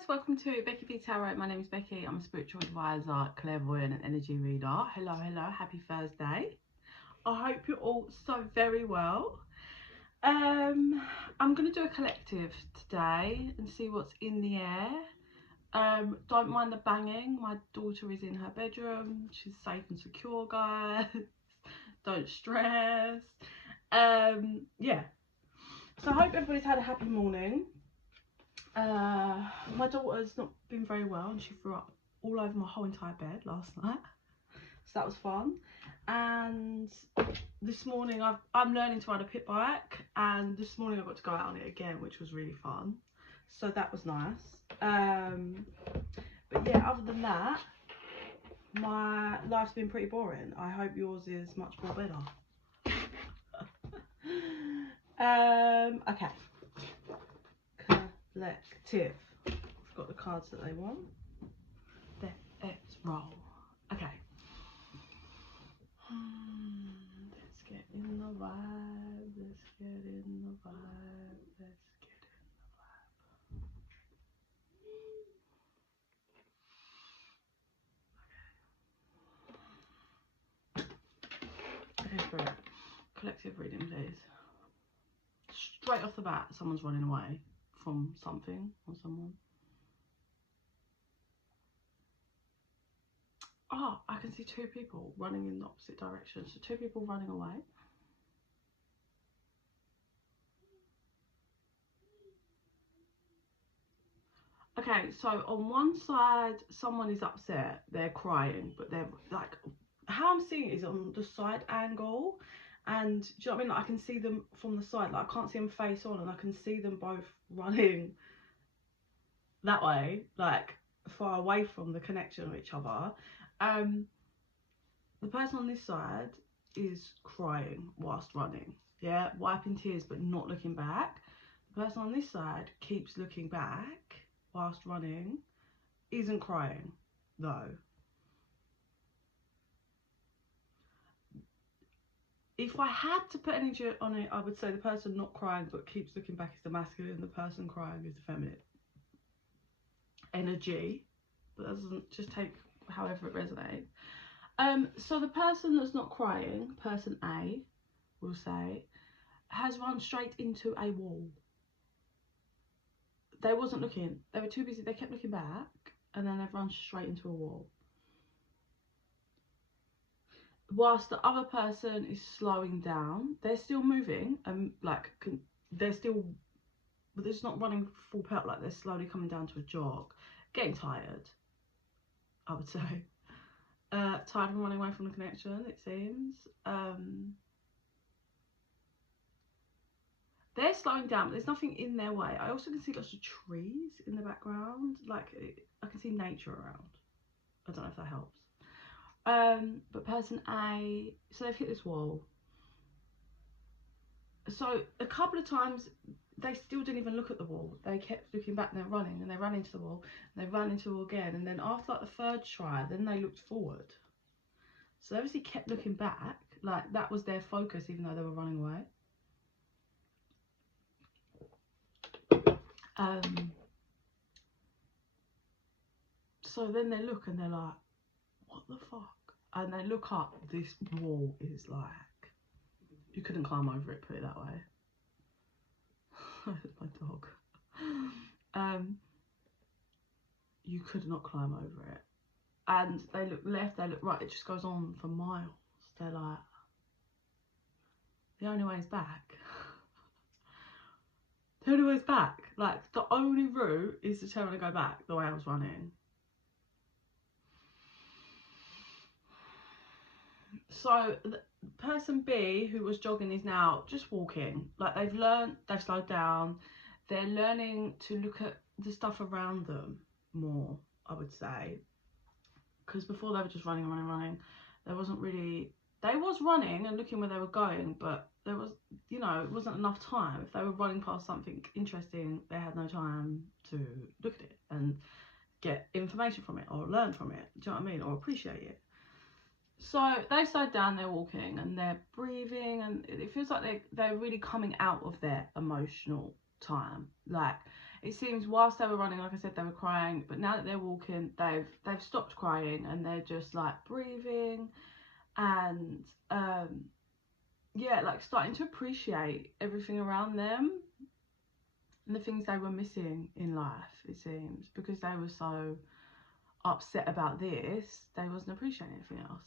guys, welcome to Becky Tarot. My name is Becky. I'm a spiritual advisor, clairvoyant and energy reader. Hello, happy Thursday. I hope you're all so very well. I'm going to do a collective today and see what's in the air. Don't mind the banging. My daughter is in her bedroom. She's safe and secure, guys. Don't stress. Yeah. So I hope everybody's had a happy morning. My daughter's not been very well and she threw up all over my whole entire bed last night, so that was fun. And this morning I'm learning to ride a pit bike, and this morning I got to go out on it again, which was really fun, so that was nice. But yeah, other than that, my life's been pretty boring. I hope yours is much more better. Okay. Collective. I've got the cards that they want. Let's roll. Okay. Let's get in the vibe. Let's get in the vibe. Let's get in the vibe. Okay, Spirit. Collective reading, please. Straight off the bat, someone's running away from something or someone. Oh, I can see two people running in the opposite direction. So two people running away. Okay, so on one side, someone is upset. They're crying, but they're like, how I'm seeing it is on the side angle. And do you know what I mean? Like, I can see them from the side. Like, I can't see them face on, and I can see them both running that way, like far away from the connection of each other. The person on this side is crying whilst running, yeah, wiping tears but not looking back. The person on this side keeps looking back whilst running, isn't crying though. If I had to put energy on it, I would say the person not crying but keeps looking back is the masculine, the person crying is the feminine energy. But that doesn't, just take however it resonates. So the person that's not crying, person A, we'll say, has run straight into a wall. They wasn't looking. They were too busy. They kept looking back, and then they've run straight into a wall. Whilst the other person is slowing down, they're still moving, and like they're still, but they're just not running full pelt. Like they're slowly coming down to a jog, getting tired, I would say. Tired from running away from the connection, it seems. They're slowing down, but there's nothing in their way. I also can see lots of trees in the background. Like, I can see nature around. I don't know if that helps. But person A, so they've hit this wall. So a couple of times, they still didn't even look at the wall. They kept looking back, and they're running, and they ran into the wall, and they ran into the wall again. And then after like the third try, then they looked forward. So they obviously kept looking back, like that was their focus, even though they were running away. So then they look and they're like, what the fuck? And they look up, this wall is like, you couldn't climb over it, put it that way. My dog. You could not climb over it. And they look left, they look right, it just goes on for miles. They're like, the only way is back. The only way is back. Like, the only route is to turn and go back the way I was running. So the person B who was jogging is now just walking. Like, they've learned, they've slowed down. They're learning to look at the stuff around them more, I would say. Because before they were just running. There wasn't really, they was running and looking where they were going, but there was, you know, it wasn't enough time. If they were running past something interesting, they had no time to look at it and get information from it or learn from it. Do you know what I mean? Or appreciate it. So they've slowed down, they're walking and they're breathing, and it feels like they're really coming out of their emotional time. Like, it seems whilst they were running, like I said, they were crying, but now that they're walking, they've stopped crying and they're just like breathing and yeah, like starting to appreciate everything around them and the things they were missing in life, it seems, because they were so upset about this, they wasn't appreciating anything else.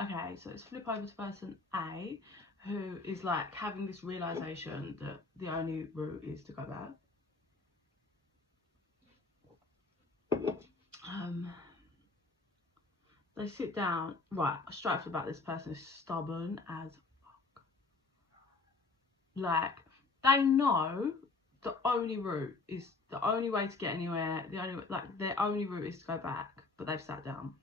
Okay, so let's flip over to person A, who is like having this realization that the only route is to go back. They sit down. Right, straight off the bat, this person is stubborn as fuck. Like, they know the only route is the only way to get anywhere. Their only route is to go back, but they've sat down.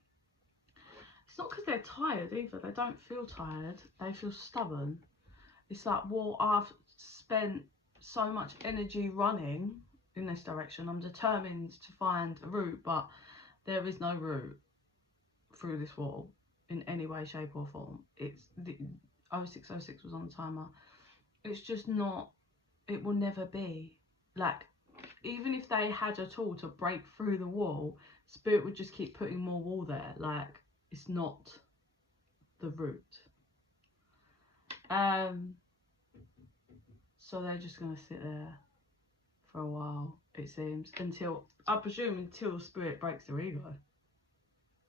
It's not because they're tired either. They don't feel tired. They feel stubborn. It's like, well, I've spent so much energy running in this direction. I'm determined to find a route, but there is no route through this wall in any way, shape or form. It's the 0606 was on the timer. It's just not, it will never be. Like, even if they had a tool to break through the wall, Spirit would just keep putting more wall there. Like, it's not the route. So they're just gonna sit there for a while, it seems, until, I presume, until Spirit breaks their ego,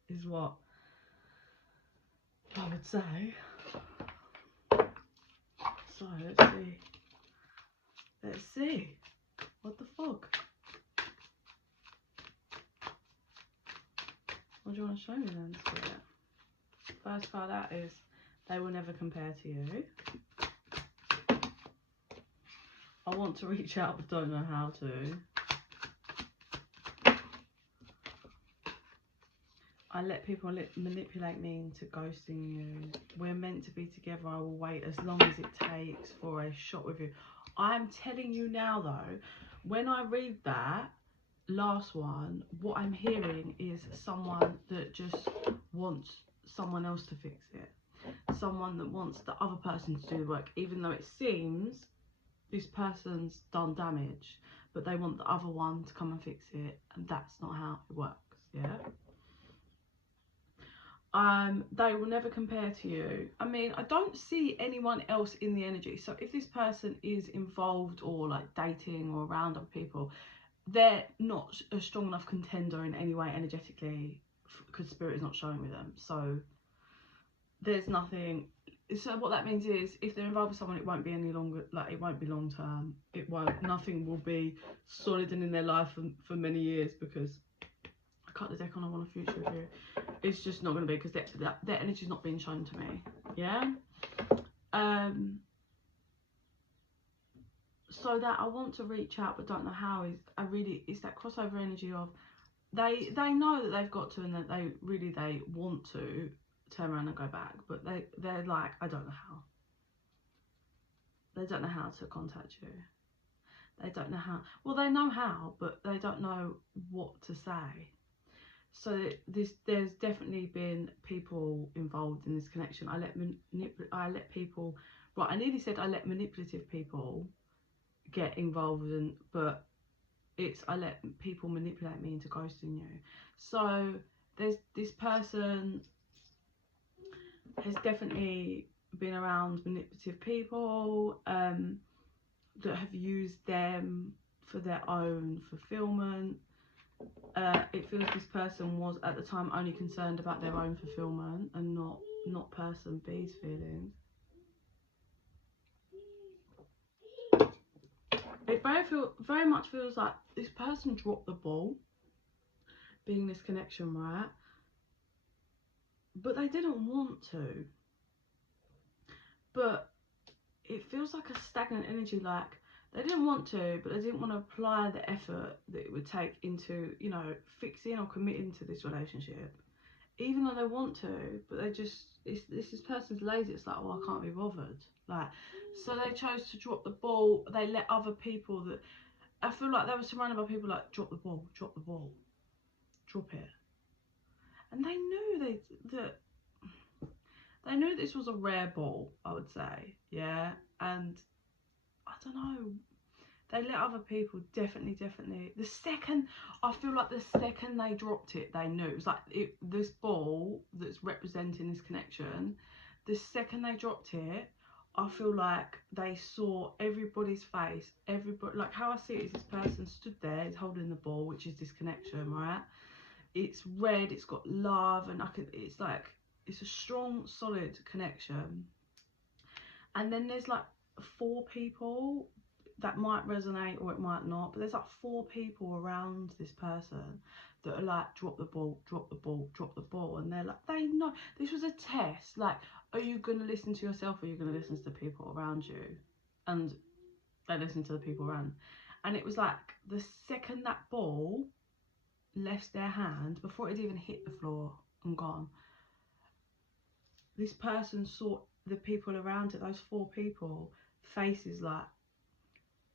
is what I would say. So let's see. Let's see. What the fuck? What do you want to show me then, Spirit? First card out is they will never compare to you. I want to reach out but don't know how to. I let people manipulate me into ghosting you. We're meant to be together. I will wait as long as it takes for a shot with you. I'm telling you now though, when I read that last one, what I'm hearing is someone that just wants someone else to fix it. Someone that wants the other person to do the work, even though it seems this person's done damage, but they want the other one to come and fix it, and that's not how it works, yeah? They will never compare to you. I mean, I don't see anyone else in the energy. So if this person is involved or like dating or around other people, they're not a strong enough contender in any way energetically, because Spirit is not showing me them. So there's nothing. So what that means is, if they're involved with someone, it won't be any longer, like, it won't be long term. It won't, nothing will be solid and in their life for many years, because I cut the deck on I want a future with you. It's just not going to be, because their energy's not being shown to me. Yeah. So that I want to reach out but don't know how is, it's that crossover energy of they know that they've got to, and that they want to turn around and go back, but they're like, I don't know how. They don't know how to contact you. They don't know how. Well, they know how, but they don't know what to say. So there's definitely been people involved in this connection. I let people, right, I nearly said I let manipulative people get involved in, but it's I let people manipulate me into ghosting you. So there's this person has definitely been around manipulative people that have used them for their own fulfillment. It feels this person was at the time only concerned about their own fulfillment and not person B's feelings. It very much feels like this person dropped the ball, being this connection, right? But they didn't want to. But it feels like a stagnant energy, like they didn't want to, but they didn't want to apply the effort that it would take into, you know, fixing or committing to this relationship. Even though they want to, but they just, this person's lazy. It's like, oh, I can't be bothered. Like, so they chose to drop the ball. They let other people that, I feel like they were surrounded by people like, drop the ball, drop the ball, drop it. And they knew they knew this was a rare ball, I would say, yeah. And I don't know, They let other people, definitely. The second, I feel like the second they dropped it, they knew. It was like this ball that's representing this connection, the second they dropped it, I feel like they saw everybody's face, everybody, like how I see it is this person stood there, is holding the ball, which is this connection, right? It's red, it's got love, and it's like, it's a strong, solid connection. And then there's like 4 people that might resonate or it might not, but there's like 4 people around this person that are like, drop the ball, drop the ball, drop the ball. And they're like, they know this was a test. Like, are you going to listen to yourself, or are you going to listen to the people around you? And they listen to the people around. And it was like, the second that ball left their hand, before it had even hit the floor and gone, this person saw the people around it, those 4 people, faces, like,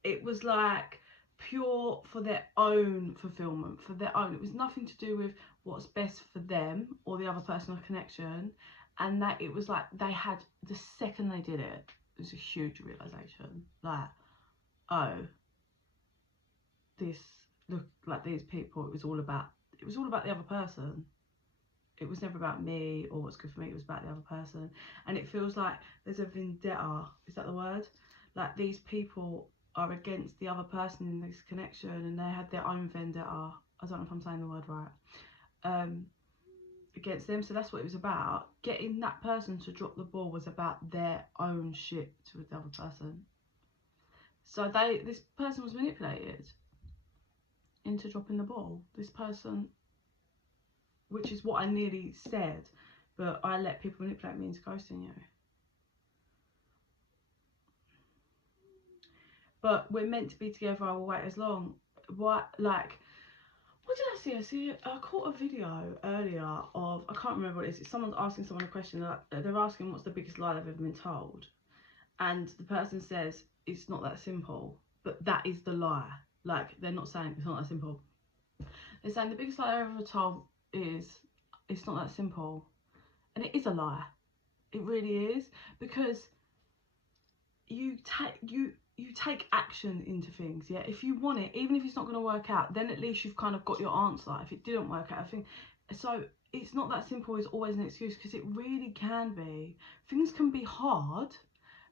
it was like pure for their own fulfillment, for their own. It was nothing to do with what's best for them or the other person or connection. And that it was like, they had, the second they did it, it was a huge realization, like, oh, this, look, like these people, it was all about the other person. It was never about me or what's good for me, it was about the other person. And it feels like there's a vendetta, is that the word? Like, these people are against the other person in this connection, and they had their own vendetta. I don't know if I'm saying the word right. Against them. So that's what it was about. Getting that person to drop the ball was about their own shit to the other person. So this person was manipulated into dropping the ball. This person, which is what I nearly said, but I let people manipulate me into ghosting you. But we're meant to be together, I will wait as long. What, like, what did I see? I caught a video earlier of, I can't remember what it is. It's someone's asking someone a question. They're asking what's the biggest lie they've ever been told. And the person says, it's not that simple. But that is the lie. Like, they're not saying it's not that simple. They're saying the biggest lie I've ever told is, it's not that simple. And it is a lie. It really is. Because you take action into things, yeah. If you want it, even if it's not going to work out, then at least you've kind of got your answer. If it didn't work out, I think so. It's not that simple is always an excuse, because it really can be. Things can be hard,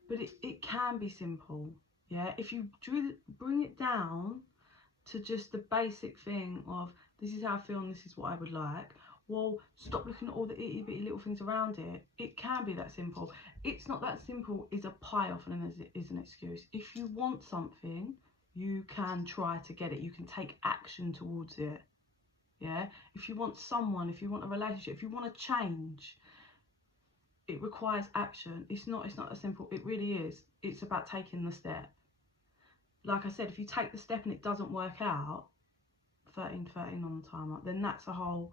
but it can be simple, yeah. If you bring it down to just the basic thing of, this is how I feel and this is what I would like. Well, stop looking at all the itty bitty little things around it. It can be that simple. It's not that simple is a pie often is an excuse. If you want something, you can try to get it. You can take action towards it. Yeah. If you want someone, if you want a relationship, if you want to change, it requires action. It's not that simple. It really is. It's about taking the step. Like I said, if you take the step and it doesn't work out, 13 on the timer, then that's a whole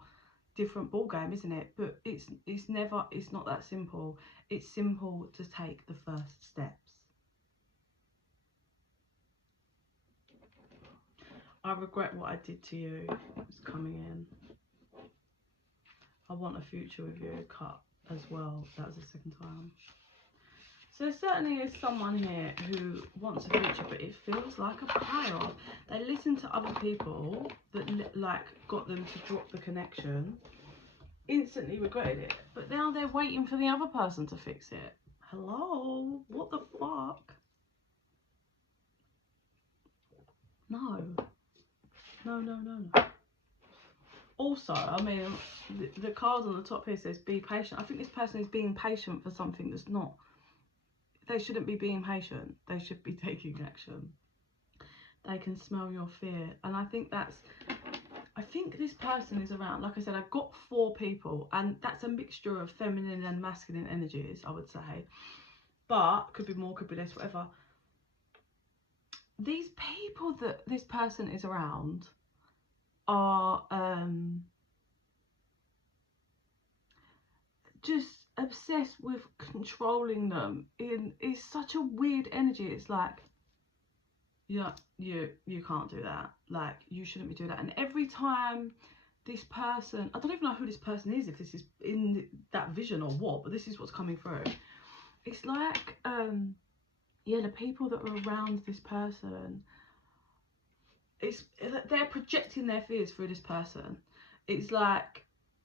different ball game, isn't it? But it's not that simple. It's simple to take the first steps. I regret what I did to you. It's coming in. I want a future with you. Cut as well. That was the second time. So there certainly is someone here who wants a future, but it feels like a pile. They listen to other people that like got them to drop the connection, instantly regretted it, but now they're waiting for the other person to fix it. Hello? What the fuck? No. Also, I mean, the card on the top here says be patient. I think this person is being patient for something that's not. They shouldn't be being patient. They should be taking action. They can smell your fear. And I think this person is around. Like I said, I've got 4 people, and that's a mixture of feminine and masculine energies, I would say. But could be more, could be less, whatever. These people that this person is around are just obsessed with controlling them. It's such a weird energy. It's like, yeah, you can't do that. Like, you shouldn't be doing that. And every time this person, I don't even know who this person is, if this is in that vision or what, but this is what's coming through. It's like, yeah, the people that are around this person they're projecting their fears through this person. It's like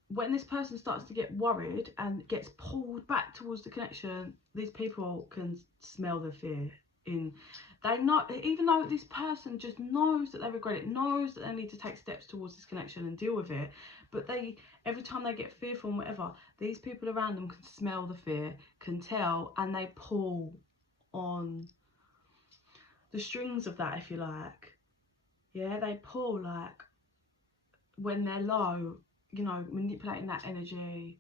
when this person starts to get worried and gets pulled back towards the connection, these people can smell the fear in. They know, even though this person just knows that they regret it, knows that they need to take steps towards this connection and deal with it, but every time they get fearful and whatever, these people around them can smell the fear, can tell, and they pull on the strings of that, if you like. Yeah, they pull, like when they're low, you know, manipulating that energy,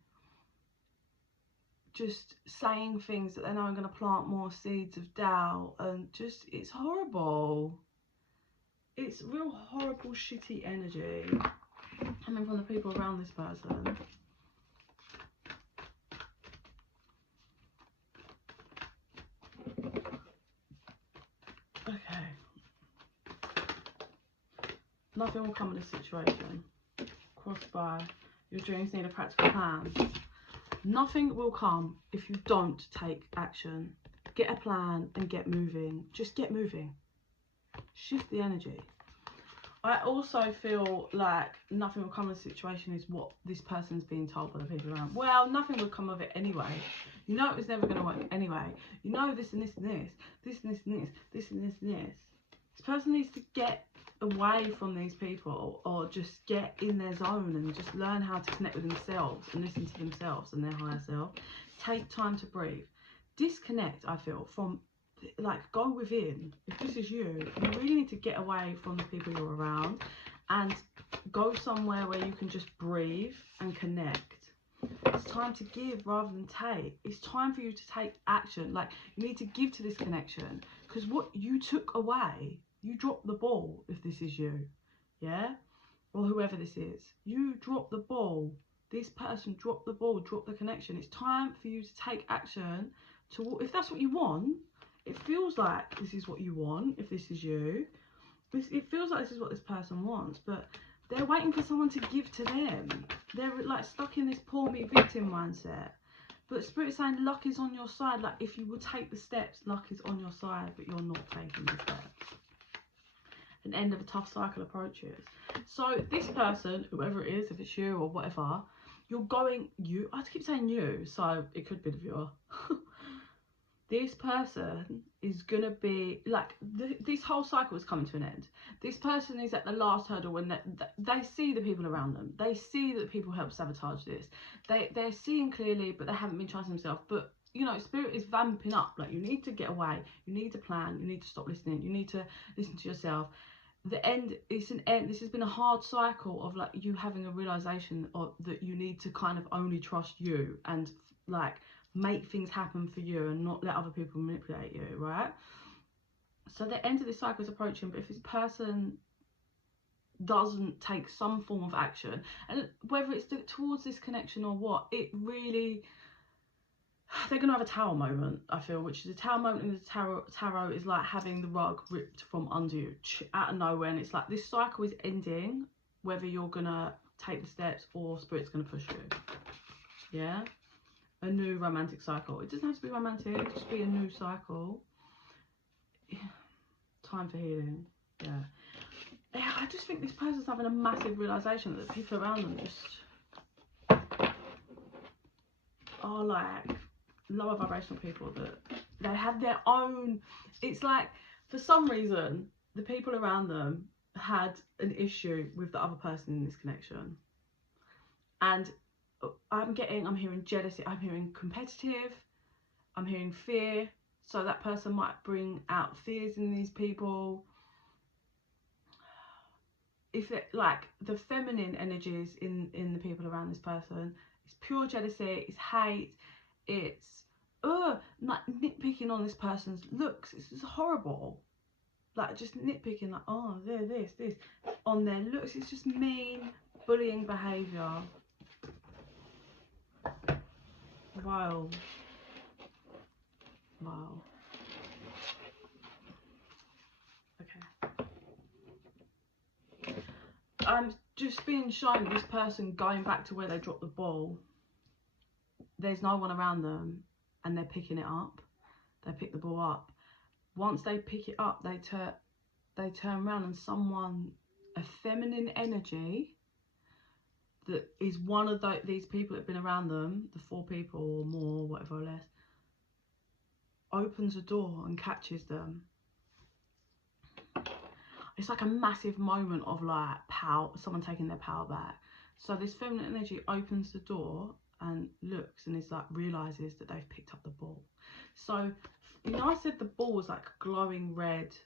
just saying things that they know are going to plant more seeds of doubt, and just, it's horrible. It's real horrible, shitty energy coming from the people around this person. Okay. Nothing will come in this situation. Crossed by, your dreams need a practical plan. Nothing will come if you don't take action. Get a plan and get moving. Just get moving. Shift the energy. I also feel like nothing will come of the situation is what this person's being told by the people around. Well, nothing will come of it anyway. You know it was never going to work anyway. You know this and this and this. This and this and this. This and this and this. This person needs to get away from these people, or just get in their zone and just learn how to connect with themselves and listen to themselves and their higher self. Take time to breathe. Disconnect, I feel, from, like, go within. If this is you really need to get away from the people you're around and go somewhere where you can just breathe and connect. It's time to give rather than take. It's time for you to take action. Like, you need to give to this connection, because what you took away, you dropped the ball. If this is you, yeah, or whoever this is, you dropped the ball. This person dropped the ball, dropped the connection. It's time for you to take action to, if that's what you want. It feels like this is what you want. If this is you, it feels like this is what this person wants, but they're waiting for someone to give to them. They're like stuck in this poor me victim mindset. But Spirit's saying luck is on your side. Like, if you will take the steps, luck is on your side, but you're not taking the steps. An end of a tough cycle approaches. So this person, whoever it is, if it's you or whatever, I keep saying you, so it could be the viewer. This person is gonna be like, this whole cycle is coming to an end. This person is at the last hurdle when they see the people around them. They see that people help sabotage this. They're seeing clearly, but they haven't been trusting themselves. But you know, Spirit is vamping up. Like, you need to get away. You need to plan. You need to stop listening. You need to listen to yourself. The end is an end. This has been a hard cycle of, like, you having a realization of that you need to kind of only trust you and, like, make things happen for you and not let other people manipulate you, right? So the end of this cycle is approaching, but if this person doesn't take some form of action, and whether it's towards this connection or what, it really, they're going to have a tower moment, I feel, which is a tower moment in the tarot is like having the rug ripped from under you out of nowhere, and it's like this cycle is ending, whether you're going to take the steps or Spirit's going to push you. Yeah? A new romantic cycle. It doesn't have to be romantic, it could just be a new cycle. Time for healing. Yeah, I just think this person's having a massive realization that the people around them just are like lower vibrational people, that they have their own, it's like, for some reason the people around them had an issue with the other person in this connection, and I'm hearing jealousy, I'm hearing competitive, I'm hearing fear. So that person might bring out fears in these people. If it, like, the feminine energies in the people around this person, it's pure jealousy, it's hate, it's like nitpicking on this person's looks. It's horrible. Like, just nitpicking, like, oh, they're this on their looks. It's just mean bullying behaviour. Wow. Okay. I'm just being shown this person going back to where they dropped the ball. There's no one around them, and they're picking it up. They pick the ball up. Once they pick it up, they they turn around and someone, a feminine energy that is one of these people that have been around them, the 4 people or more, whatever or less, opens a door and catches them. It's like a massive moment of like power, someone taking their power back. So this feminine energy opens the door and looks and is like, realizes that they've picked up the ball. So, you know, I said the ball was like glowing red,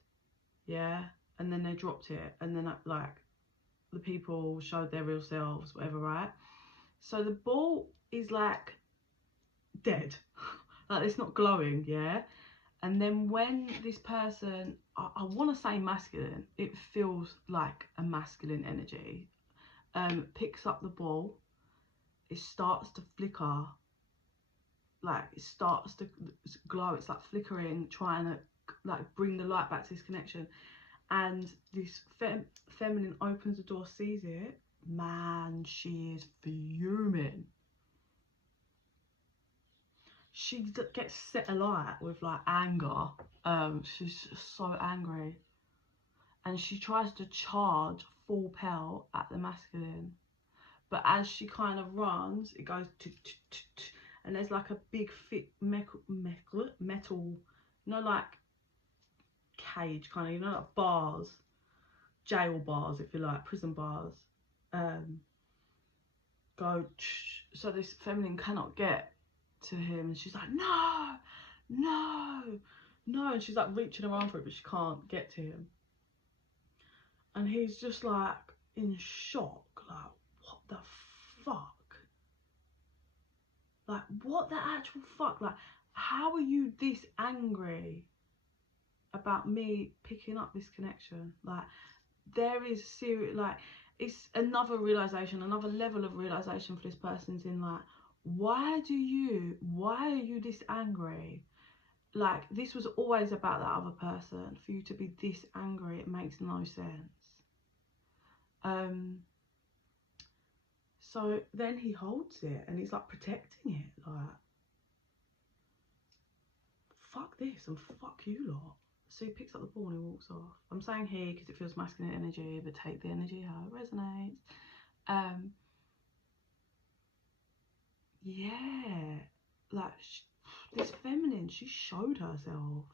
yeah, and then they dropped it, and then like the people showed their real selves, whatever, right? So the ball is like dead, like it's not glowing, yeah. And then when this person, I want to say masculine, it feels like a masculine energy, picks up the ball, it starts to flicker, like it starts to glow, it's like flickering, trying to like bring the light back to this connection. And this feminine opens the door, sees it, man, she is fuming. She gets set alight with like anger. She's so angry, and she tries to charge full pelt at the masculine, but as she kind of runs, it goes and there's like a big thick metal, you know, like cage kind of, you know, like bars, jail bars if you like, prison bars, go, so this feminine cannot get to him, and she's like, no, no, no, and she's like reaching around for it, but she can't get to him, and he's just like in shock, like, what the fuck, like, what the actual fuck, like, how are you this angry about me picking up this connection? Like, there is serious, like, it's another realization, another level of realization for this person's in, like, why are you this angry? Like, this was always about that other person. For you to be this angry, it makes no sense. So then he holds it and he's like protecting it, like, fuck this and fuck you lot. So he picks up the ball and he walks off. I'm saying he because it feels masculine energy, but take the energy how it resonates. Yeah, like this feminine, she showed herself.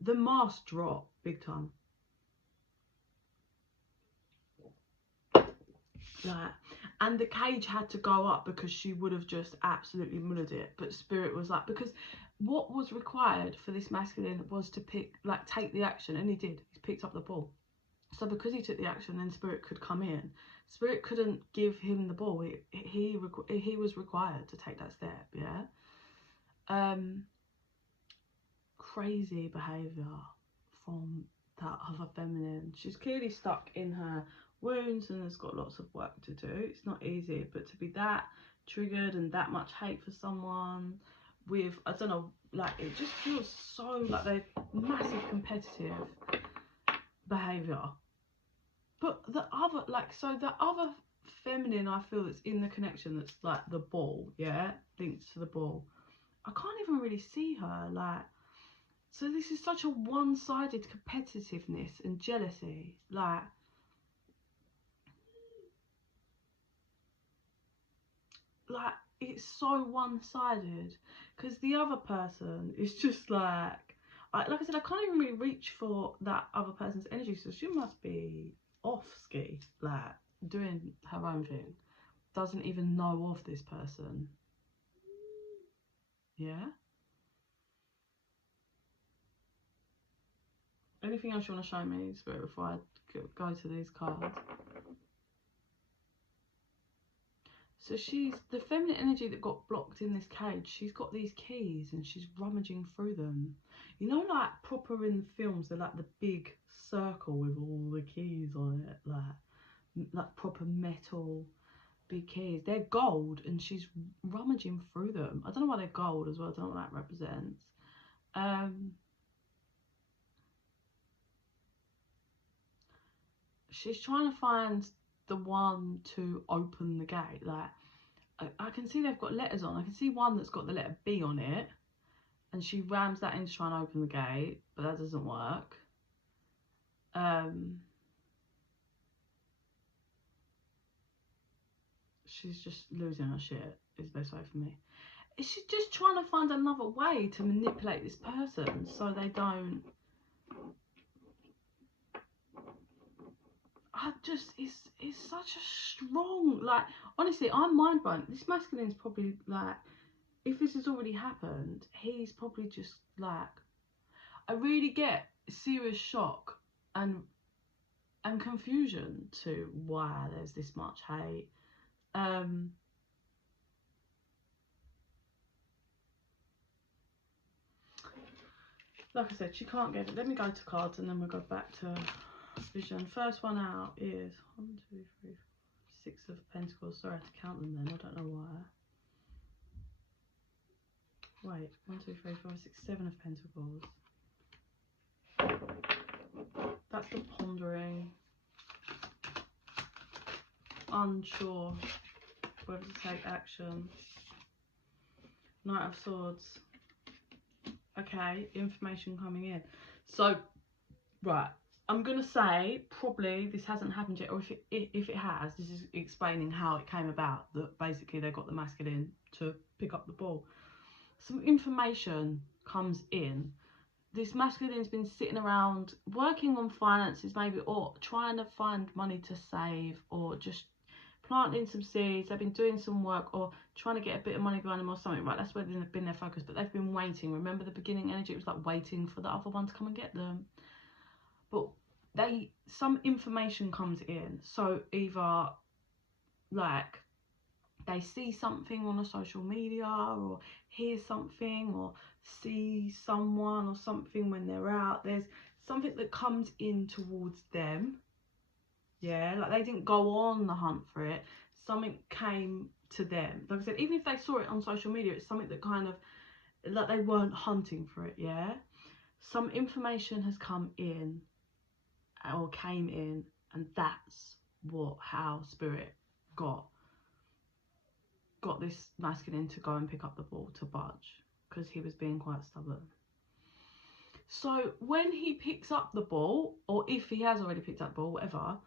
The mask dropped big time. Like, and the cage had to go up because she would have just absolutely mullered it. But Spirit was like, because what was required for this masculine was to take the action, and he did. He picked up the ball. So because he took the action, then Spirit could come in. Spirit couldn't give him the ball. He was required to take that step. Yeah. Crazy behaviour from that other feminine. She's clearly stuck in her wounds and has got lots of work to do. It's not easy, but to be that triggered and that much hate for someone with, I don't know, like, it just feels so like they're massive competitive behaviour. But the other, like, so the other feminine I feel that's in the connection, that's like the ball, yeah, linked to the ball, I can't even really see her, like, so this is such a one-sided competitiveness and jealousy, like, it's so one-sided, because the other person is just like I said, I can't even really reach for that other person's energy, so she must be off ski, like, doing her own thing, doesn't even know of this person. Yeah. Anything else you want to show me, Spirit, before I go to these cards? So she's the feminine energy that got blocked in this cage. She's got these keys and she's rummaging through them. You know, like proper in the films, they're like the big circle with all the keys on it, like proper metal big keys. They're gold and she's rummaging through them. I don't know why they're gold as well. I don't know what that represents. She's trying to find the one to open the gate. Like, I can see they've got letters on. I can see one that's got the letter B on it, and she rams that in to try and open the gate, but that doesn't work. She's just losing her shit, is the best way for me. She's just trying to find another way to manipulate this person so they don't. It's such a strong, like, honestly, I'm mind blown. This masculine's probably like, if this has already happened, he's probably just like, I really get serious shock and confusion to why there's this much hate. Like I said, she can't get it. Let me go to cards and then we'll go back to vision. First one out is 1, 2, 3, 4, 6 of Pentacles. Sorry, I had to count them then. I don't know why. Wait, 1, 2, 3, 4, 6, 7 of Pentacles. That's the pondering. Unsure whether to take action. Knight of Swords. Okay, information coming in. So, right, I'm gonna say probably this hasn't happened yet, or if it has, this is explaining how it came about. That basically they got the masculine to pick up the ball. Some information comes in. This masculine's been sitting around working on finances, maybe, or trying to find money to save, or just planting some seeds. They've been doing some work or trying to get a bit of money behind them or something, right? That's where they've been their focus, but they've been waiting. Remember the beginning energy? It was like waiting for the other one to come and get them. But some information comes in. So either like they see something on a social media, or hear something, or see someone or something when they're out. There's something that comes in towards them. Yeah, like they didn't go on the hunt for it. Something came to them. Like I said, even if they saw it on social media, it's something that kind of, like they weren't hunting for it, yeah? Some information has come in, or came in, and that's how Spirit got this masculine to go and pick up the ball, to budge, because he was being quite stubborn. So when he picks up the ball, or if he has already picked up the ball, whatever,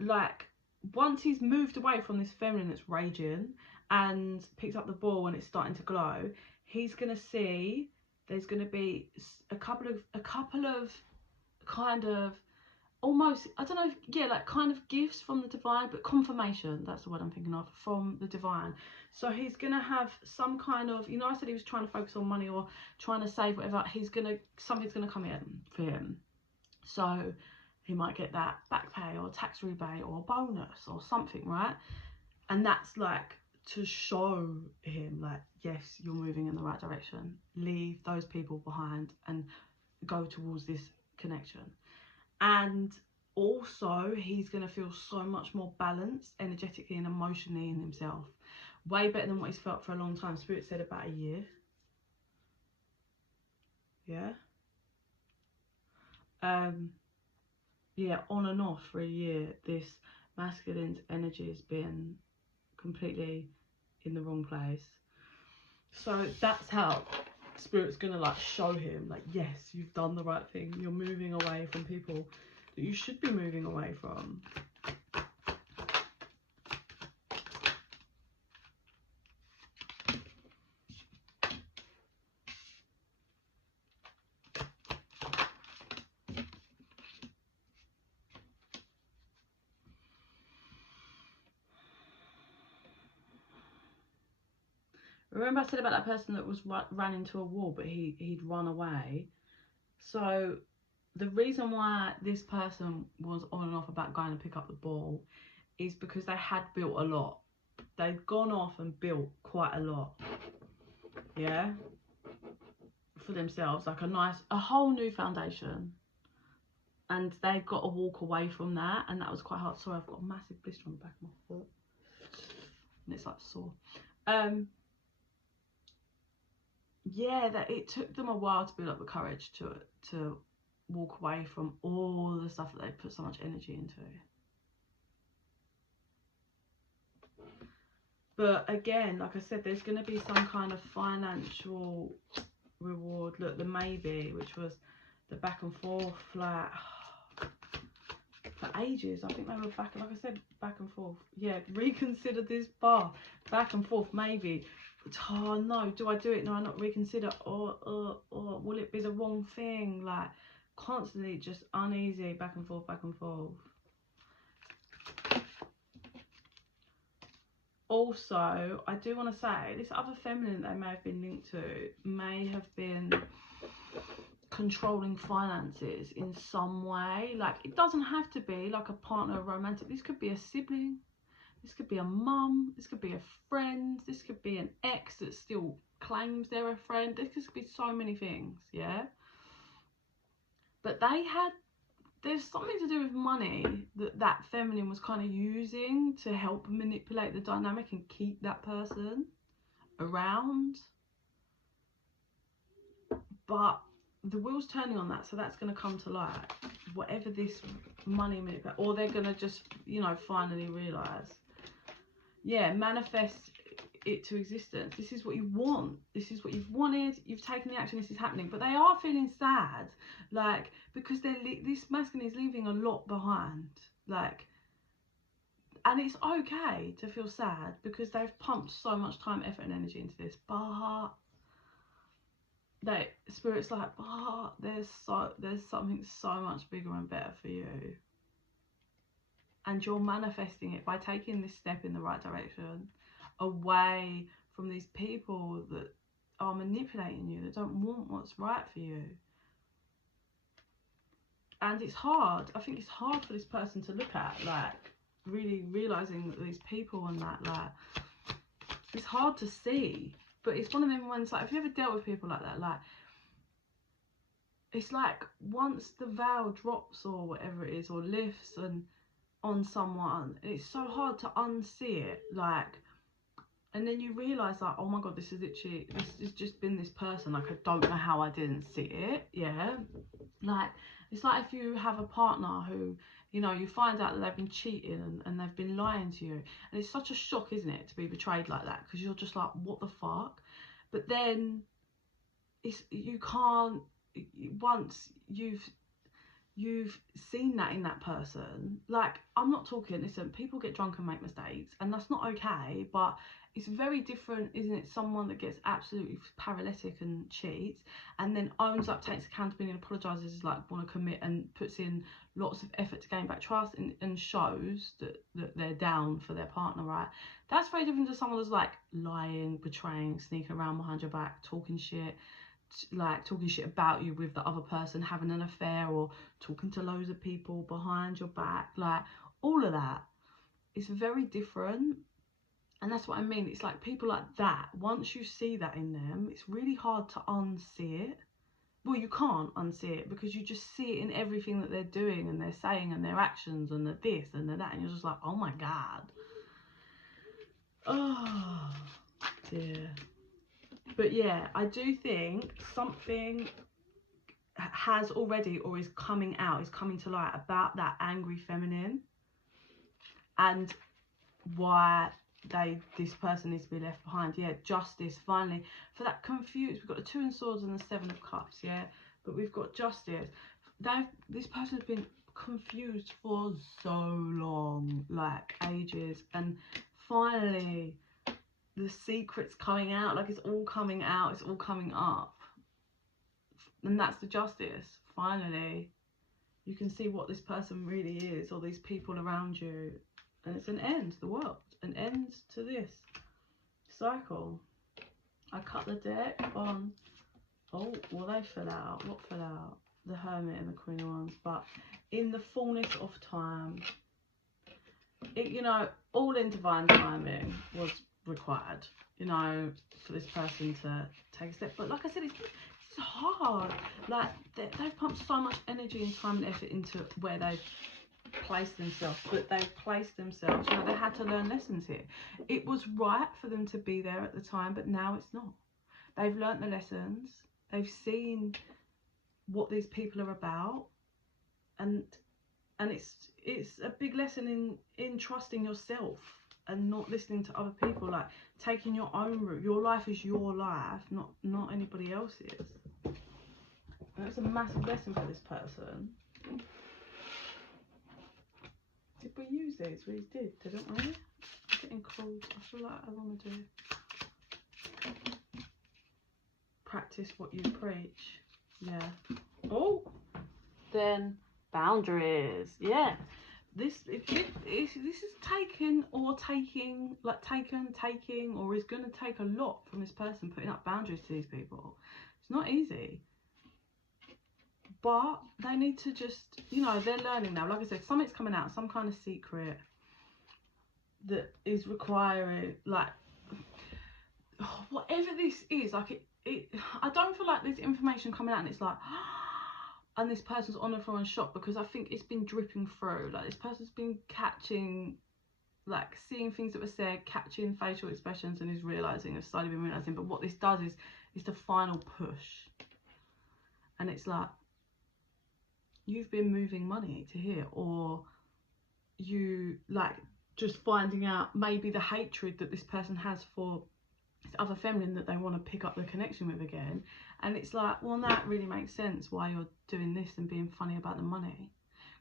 like once he's moved away from this feminine that's raging and picks up the ball and it's starting to glow, he's gonna see there's gonna be a couple of kind of almost, I don't know if, yeah, like kind of gifts from the divine, but confirmation, that's the word I'm thinking of, from the divine. So he's gonna have some kind of, you know, I said he was trying to focus on money or trying to save whatever. Something's gonna come in for him. So he might get that back pay or tax rebate or bonus or something, right? And that's like to show him, like, yes, you're moving in the right direction. Leave those people behind and go towards this connection. And also he's going to feel so much more balanced energetically and emotionally in himself. Way better than what he's felt for a long time. Spirit said about a year. Yeah. Yeah, on and off for a year, this masculine's energy has been completely in the wrong place. So that's how Spirit's gonna like show him, like, yes, you've done the right thing. You're moving away from people that you should be moving away from. Remember I said about that person that was ran into a wall, but he'd run away. So the reason why this person was on and off about going to pick up the ball is because they had built a lot. They'd gone off and built quite a lot, yeah, for themselves, like a whole new foundation. And they got to walk away from that, and that was quite hard. Sorry, I've got a massive blister on the back of my foot, and it's like sore. Yeah, that it took them a while to build up the courage to walk away from all the stuff that they put so much energy into. But again, like I said, there's going to be some kind of financial reward. Look, the maybe, which was the back and forth, like for ages. I think they were back, like I said, back and forth. Yeah, reconsider this bar, back and forth, maybe. Oh no, do I do it? No, I not reconsider. Or will it be the wrong thing? Like constantly just uneasy, back and forth, back and forth. Also, I do want to say this other feminine they may have been linked to may have been controlling finances in some way. Like it doesn't have to be like a partner, romantic. This could be a sibling, this could be a mum, this could be a friend, this could be an ex that still claims they're a friend. This could be so many things, yeah. But there's something to do with money that feminine was kind of using to help manipulate the dynamic and keep that person around. But the wheel's turning on that, so that's going to come to light. Whatever this money manipulation, or they're going to just, you know, finally realise. Yeah, manifest it to existence. This is what you want. This is what you've wanted. You've taken the action. This is happening. But they are feeling sad, like, because this masculine is leaving a lot behind. Like, and it's okay to feel sad because they've pumped so much time, effort, and energy into this. But spirit's like, but there's something so much bigger and better for you. And you're manifesting it by taking this step in the right direction, away from these people that are manipulating you, that don't want what's right for you. And it's hard. I think it's hard for this person to look at, like, really realising that these people and that, like, it's hard to see. But it's one of them ones, like, if you ever dealt with people like that, like, it's like once the veil drops or whatever it is, or lifts and on someone, it's so hard to unsee it, like, and then you realise, like, oh my god, this has just been this person, like, I don't know how I didn't see it, yeah. Like, it's like if you have a partner who, you know, you find out that they've been cheating and they've been lying to you, and it's such a shock, isn't it, to be betrayed like that, because you're just like, what the fuck? But then you can't, once you've seen that in that person, like, I'm not talking, listen, people get drunk and make mistakes, and that's not okay, but it's very different, isn't it? Someone that gets absolutely paralytic and cheats and then owns up, takes accountability and apologises, like, want to commit and puts in lots of effort to gain back trust and shows that they're down for their partner, right? That's very different to someone that's like lying, betraying, sneaking around behind your back, talking shit, like talking shit about you with the other person, having an affair, or talking to loads of people behind your back, like, all of that is very different. And that's what I mean. It's like people like that, once you see that in them, it's really hard to unsee it. Well, you can't unsee it because you just see it in everything that they're doing and they're saying and their actions and the this and the that, and you're just like, oh my god, oh dear. But yeah, I do think something has already, or is coming out, is coming to light about that angry feminine, and why this person needs to be left behind. Yeah, justice, finally, for that confused. We've got the 2 of Swords and the 7 of Cups, yeah, but we've got justice. This person has been confused for so long, like ages, and finally the secret's coming out, like, it's all coming out, it's all coming up, and that's the justice. Finally you can see what this person really is, or these people around you, and it's an end to the world, an end to this cycle. I cut the deck on, oh, well, they fell out. What fell out? The Hermit and the Queen of Wands. But in the fullness of time, it, you know, all in divine timing was required, you know, for this person to take a step. But like I said, it's hard. Like, they've pumped so much energy and time and effort into where they've placed themselves, but they've placed themselves, you know, they had to learn lessons here. It was right for them to be there at the time, but now it's not. They've learnt the lessons, they've seen what these people are about, and it's a big lesson in trusting yourself and not listening to other people, like taking your own route. Your life is your life, not anybody else's. That's a massive lesson for this person. Did we use these? We did, didn't we? I'm getting called. I feel like I want to do practice what you preach. Yeah. Oh, then boundaries. Yeah. This is taking, or is going to take a lot from this person putting up boundaries to these people. It's not easy. But they need to just, you know, they're learning now. Like I said, something's coming out, some kind of secret that is requiring, like, whatever this is, like, I don't feel like there's information coming out and it's like, and this person's on the floor and shocked, because I think it's been dripping through. Like, this person's been catching, like, seeing things that were said, catching facial expressions, and is realising, has slowly been realising. But what this does is the final push. And it's like, you've been moving money to here, or you, like, just finding out maybe the hatred that this person has for this other feminine that they want to pick up the connection with again. And it's like, well, that really makes sense why you're doing this and being funny about the money,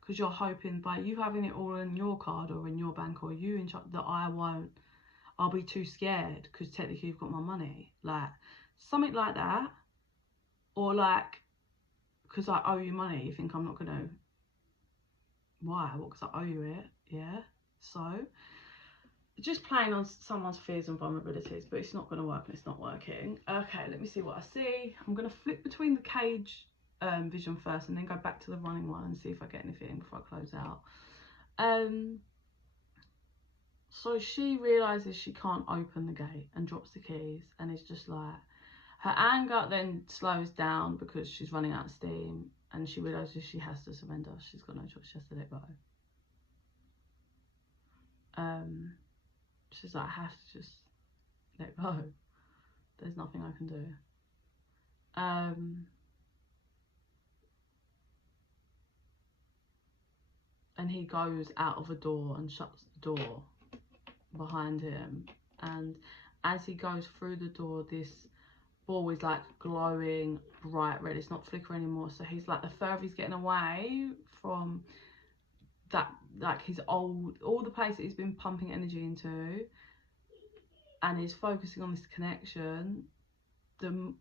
because you're hoping by you having it all in your card or in your bank, or you in charge, that I'll be too scared because technically you've got my money, like something like that. Or like, because I owe you money, you think I'm not gonna, why? What, because I owe you it? Yeah. So just playing on someone's fears and vulnerabilities, but it's not going to work, and it's not working. Okay, let me see what I see. I'm going to flip between the cage vision first, and then go back to the running one and see if I get anything before I close out. So she realizes she can't open the gate and drops the keys, and it's just like, her anger then slows down because she's running out of steam, and she realizes she has to surrender. She's got no choice, she has to let go. She's like, I have to just let go. There's nothing I can do. And he goes out of a door and shuts the door behind him. And as he goes through the door, this ball is like glowing bright red. It's not flickering anymore. So he's like, the further he's getting away from that, like his all the place that he's been pumping energy into, and he's focusing on this connection, the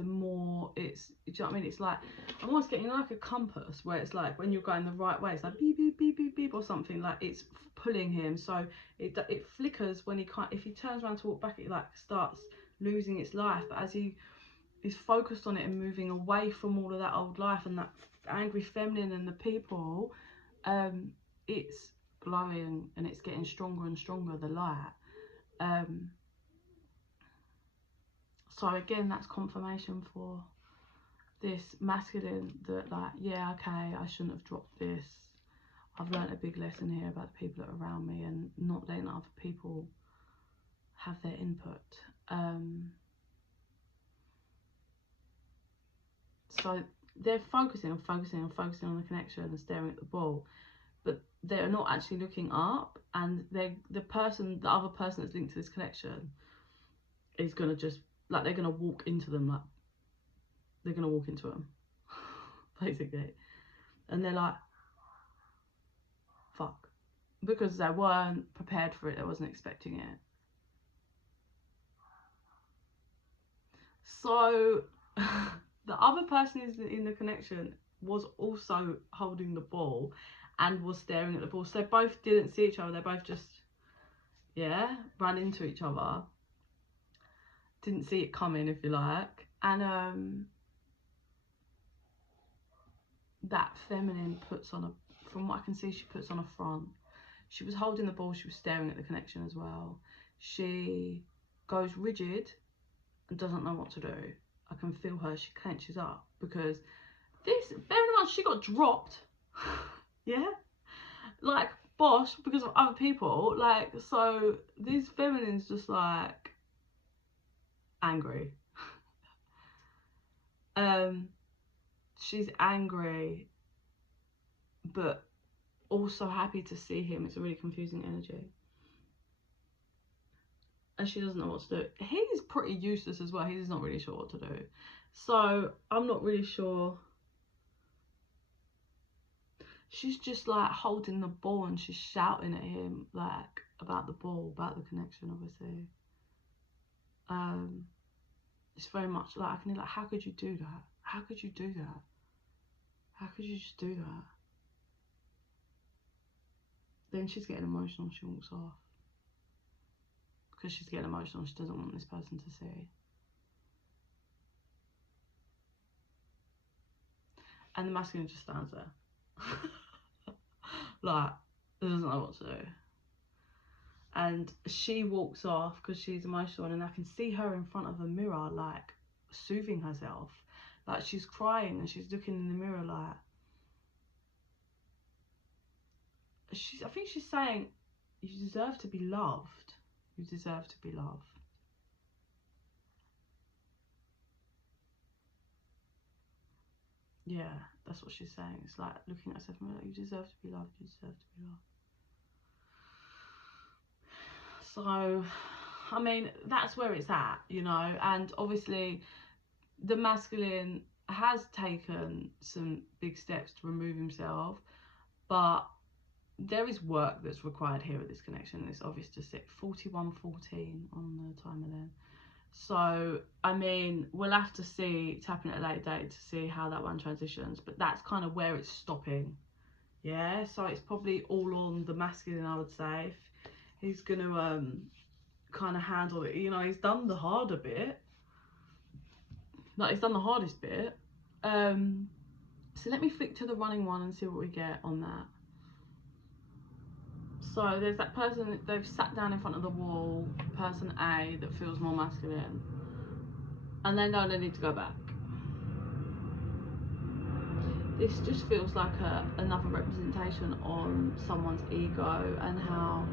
more it's, do you know what I mean? It's like, I'm almost getting like a compass, where it's like when you're going the right way, it's like beep beep beep beep beep or something, like it's pulling him. So it flickers when he can't, if he turns around to walk back, it like starts losing its life. But as he is focused on it and moving away from all of that old life and that angry feminine and the people, it's glowing and it's getting stronger and stronger, the light. So again, that's confirmation for this masculine that, like, yeah, okay, I shouldn't have dropped this. I've learned a big lesson here about the people that are around me, and not letting other people have their input. So they're focusing on the connection and staring at the ball, but they're not actually looking up, and the other person that's linked to this connection is gonna just, like, they're gonna walk into them, like they're gonna walk into them basically, and they're like, fuck, because they weren't prepared for it, they wasn't expecting it. So the other person is in the connection was also holding the ball and was staring at the ball, so they both didn't see each other, they both just, yeah, ran into each other, didn't see it coming, if you like. And that feminine puts on a, from what I can see, she puts on a front. She was holding the ball, she was staring at the connection as well. She goes rigid and doesn't know what to do. I can feel her, she clenches up, because this, bear in mind, she got dropped. Yeah, like, bosh, because of other people. Like, so this feminine's just like angry. She's angry, but also happy to see him. It's a really confusing energy, and she doesn't know what to do. He's pretty useless as well. He's not really sure what to do, so I'm not really sure she's just like holding the ball and she's shouting at him like about the ball, about the connection, obviously. It's very much like, I can hear like, how could you do that? How could you do that? How could you just do that? Then she's getting emotional, she walks off. Because she's getting emotional, she doesn't want this person to see. And the masculine just stands there. Like, doesn't know what to do. And she walks off because she's emotional, and I can see her in front of a mirror, like, soothing herself. Like, she's crying and she's looking in the mirror like... I think she's saying, you deserve to be loved. You deserve to be loved. Yeah, that's what she's saying. It's like looking at herself and like, you deserve to be loved. You deserve to be loved. So, I mean, that's where it's at, you know. And obviously, the masculine has taken some big steps to remove himself, but there is work that's required here at this connection. It's obvious to see 41:14 on the timer then. So, I mean, we'll have to see, tapping at a later date to see how that one transitions, but that's kind of where it's stopping. Yeah, so it's probably all on the masculine, I would say. If he's going to kind of handle it, you know, he's done the harder bit. Like, he's done the hardest bit. So let me flick to the running one and see what we get on that. So there's that person that they've sat down in front of the wall, person A, that feels more masculine, and they know they need to go back. This just feels like another representation on someone's ego and how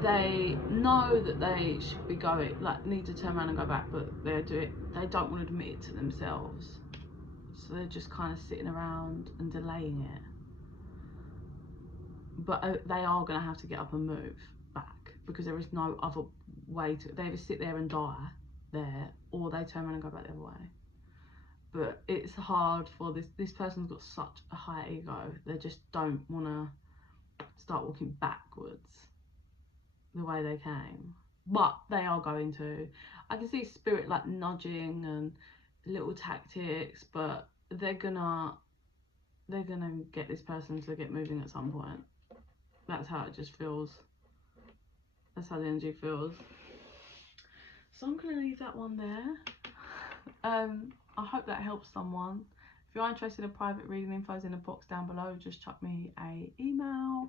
they know that they should be going, like, need to turn around and go back, but they don't want to admit it to themselves. So they're just kind of sitting around and delaying it. But they are going to have to get up and move back, because there is no other way to... They either sit there and die there, or they turn around and go back the other way. But it's hard for this person's got such a high ego, they just don't want to start walking backwards the way they came. But they are going to. I can see spirit like nudging and little tactics, but they're gonna get this person to get moving at some point. That's how it just feels. That's how the energy feels. So I'm going to leave that one there. I hope that helps someone. If you are interested in private reading, info's in the box down below. Just chuck me a email.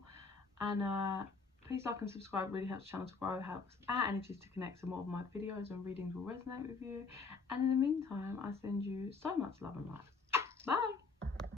And please like and subscribe. Really helps the channel to grow. Helps our energies to connect, so more of my videos and readings will resonate with you. And in the meantime, I send you so much love and light. Bye.